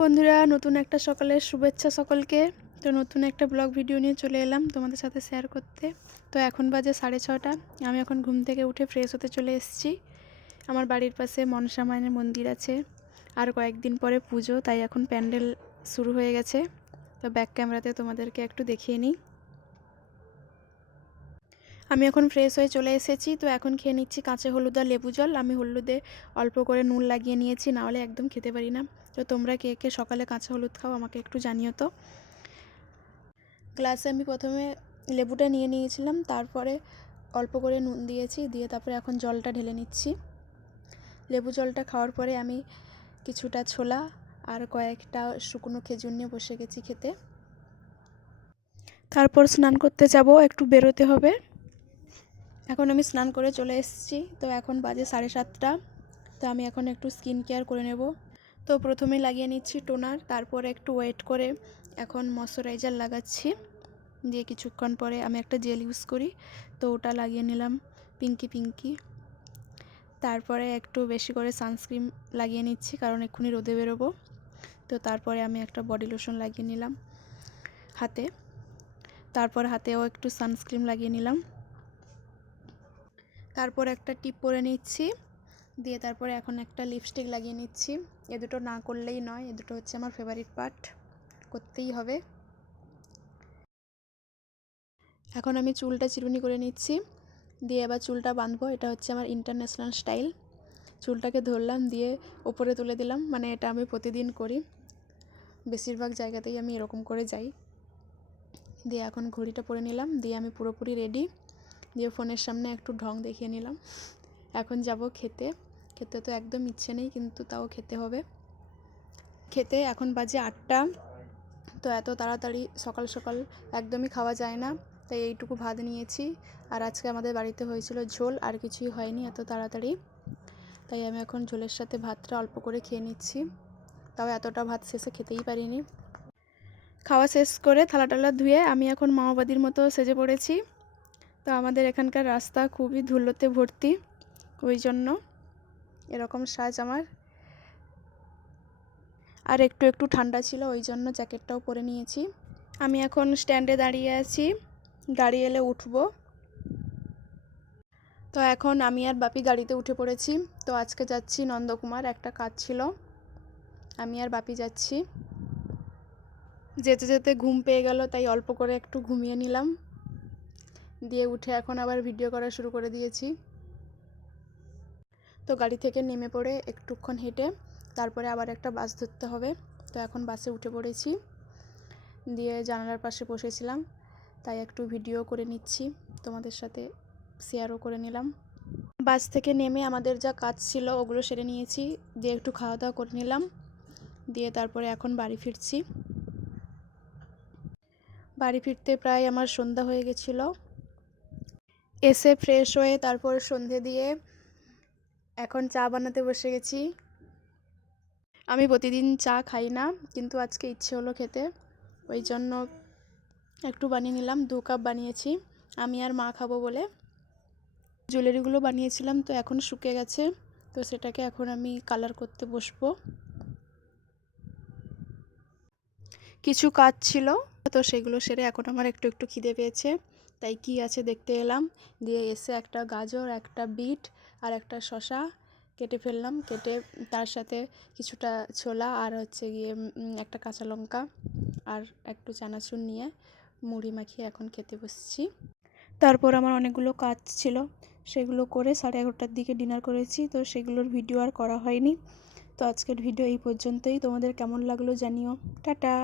বন্ধুরা, নতুন একটা সকালের শুভেচ্ছা সকলকে। তো নতুন একটা ব্লগ ভিডিও নিয়ে চলে এলাম তোমাদের সাথে শেয়ার করতে। তো এখন বাজে 6:30। আমি এখন ঘুম থেকে উঠে ফ্রেশ হতে চলে এসেছি। আমার বাড়ির পাশে মনসা মায়ের মন্দির আছে, আর কয়েকদিন পরে পুজো, তাই এখন প্যান্ডেল শুরু হয়ে গেছে। তো ব্যাক ক্যামেরাতে তোমাদেরকে একটু দেখিয়ে নিই। আমি এখন ফ্রেশ হয়ে চলে এসেছি। তো এখন খেয়ে নিচ্ছি কাঁচা হলুদ আর লেবু জল। আমি হলুদে অল্প করে নুন লাগিয়ে নিয়েছি, নাহলে একদম খেতে পারি না। তো তোমরা কে কে সকালে কাঁচা হলুদ খাও আমাকে একটু জানিও তো। গ্লাসে আমি প্রথমে লেবুটা নিয়ে নিয়েছিলাম, তারপরে অল্প করে নুন দিয়েছি, দিয়ে তারপরে এখন জলটা ঢেলে নিচ্ছি। লেবু জলটা খাওয়ার পরে আমি কিছুটা ছোলা আর কয়েকটা শুকনো খেজুর নিয়ে বসে গেছি খেতে। তারপর স্নান করতে যাব, একটু বেরোতে হবে। এখন আমি স্নান করে চলে এসেছি। তো এখন বাজে 7:30। তো আমি এখন একটু স্কিন কেয়ার করে নেব। তো প্রথমে লাগিয়ে নিচ্ছি টোনার, তারপরে একটু ওয়েট করে এখন ময়শ্চারাইজার লাগাচ্ছি। দিয়ে কিছুক্ষণ পরে আমি একটা জেল ইউজ করি, তো ওটা লাগিয়ে নিলাম, পিঙ্কি। তারপরে একটু বেশি করে সানস্ক্রিন লাগিয়ে নিচ্ছি, কারণ এক্ষুনি রোদে বেরোবো। তো তারপরে আমি একটা বডি লোশন লাগিয়ে নিলাম হাতে। তারপর হাতেও একটু সানস্ক্রিন লাগিয়ে নিলাম। তারপর একটা টিপ পরে নিচ্ছি, দিয়ে তারপরে এখন একটা লিপস্টিক লাগিয়ে নিচ্ছি। এ দুটো না করলেই নয়, এ দুটো হচ্ছে আমার ফেভারিট পার্ট, করতেই হবে। এখন আমি চুলটা চিরুনি করে নিচ্ছি, দিয়ে এবার চুলটা বাঁধবো। এটা হচ্ছে আমার ইন্টারন্যাশনাল স্টাইল। চুলটাকে ধরলাম, দিয়ে ওপরে তুলে দিলাম। মানে এটা আমি প্রতিদিন করি, বেশিরভাগ জায়গাতেই আমি এরকম করে যাই। দিয়ে এখন ঘড়িটা পরে নিলাম, দিয়ে আমি পুরোপুরি রেডি। দিয়ে ফোনের সামনে একটু ঢং দেখিয়ে নিলাম। এখন যাব খেতে। খেতে তো একদম ইচ্ছে নেই, কিন্তু তাও খেতে হবে। খেতে এখন বাজে 8টা। তো এত তাড়াতাড়ি সকাল সকাল একদমই খাওয়া যায় না, তাই এইটুকু ভাত নিয়েছি। আর আজকে আমাদের বাড়িতে হয়েছিল ঝোল, আর কিছুই হয়নি এত তাড়াতাড়ি। তাই আমি এখন ঝোলের সাথে ভাতটা অল্প করে খেয়ে নিচ্ছি। তাও এতটা ভাত শেষে খেতেই পারিনি। খাওয়া শেষ করে থালা টালা ধুয়ে আমি এখন মাওবাদীর মতো সেজে পড়েছি। তো আমাদের এখানকার রাস্তা খুবই ধুলোতে ভর্তি, ওই জন্য এরকম সাজ আমার। আর একটু একটু ঠান্ডা ছিল, ওই জন্য জ্যাকেটটাও পরে নিয়েছি। আমি এখন স্ট্যান্ডে দাঁড়িয়ে আছি, গাড়ি এলে উঠবো। তো এখন আমি আর বাপি গাড়িতে উঠে পড়েছি। তো আজকে যাচ্ছি নন্দকুমার, একটা কাজ ছিল। আমি আর বাপি যাচ্ছি। যেতে যেতে ঘুম পেয়ে গেল, তাই অল্প করে একটু ঘুমিয়ে নিলাম। দিয়ে উঠে এখন আবার ভিডিও করা শুরু করে দিয়েছি। তো গাড়ি থেকে নেমে পড়ে একটুক্ষণ হেঁটে তারপরে আবার একটা বাস ধরতে হবে। তো এখন বাসে উঠে পড়েছি, দিয়ে জানালার পাশে বসেছিলাম, তাই একটু ভিডিও করে নিচ্ছি, তোমাদের সাথে শেয়ারও করে নিলাম। বাস থেকে নেমে আমাদের যা কাজ ছিল ওগুলো সেরে নিয়েছি, দিয়ে একটু খাওয়া দাওয়া করে নিলাম। দিয়ে তারপরে এখন বাড়ি ফিরছি। বাড়ি ফিরতে প্রায় আমার সন্ধ্যা হয়ে গেছিলো। এসে ফ্রেশ হয়ে তারপর সন্ধে দিয়ে এখন চা বানাতে বসে গেছি। আমি প্রতিদিন চা খাই না, কিন্তু আজকে ইচ্ছে হলো খেতে, ওই জন্য একটু বানিয়ে নিলাম। 2 কাপ বানিয়েছি, আমি আর মা খাবো বলে। জুয়েলারিগুলো বানিয়েছিলাম, তো এখন শুকিয়ে গেছে। তো সেটাকে এখন আমি কালার করতে বসবো। কিছু কাজ ছিল, তো সেগুলো সেরে এখন আমার একটু একটু খিদে পেয়েছে, তাই কি আছে দেখতে এলাম। দিয়ে এসে একটা গাজর, একটা বিট আর একটা শসা কেটে ফেললাম। কেটে তার সাথে কিছুটা ছোলা আর হচ্ছে গিয়ে একটা কাঁচা লঙ্কা আর একটু চানাচুর নিয়ে মুড়ি মাখিয়ে এখন খেতে বসছি। তারপর আমার অনেকগুলো কাজ ছিল, সেগুলো করে 11:30টার দিকে ডিনার করেছি। তো সেগুলোর ভিডিও আর করা হয়নি। তো আজকের ভিডিও এই পর্যন্তই। তোমাদের কেমন লাগলো জানিও। টাটা।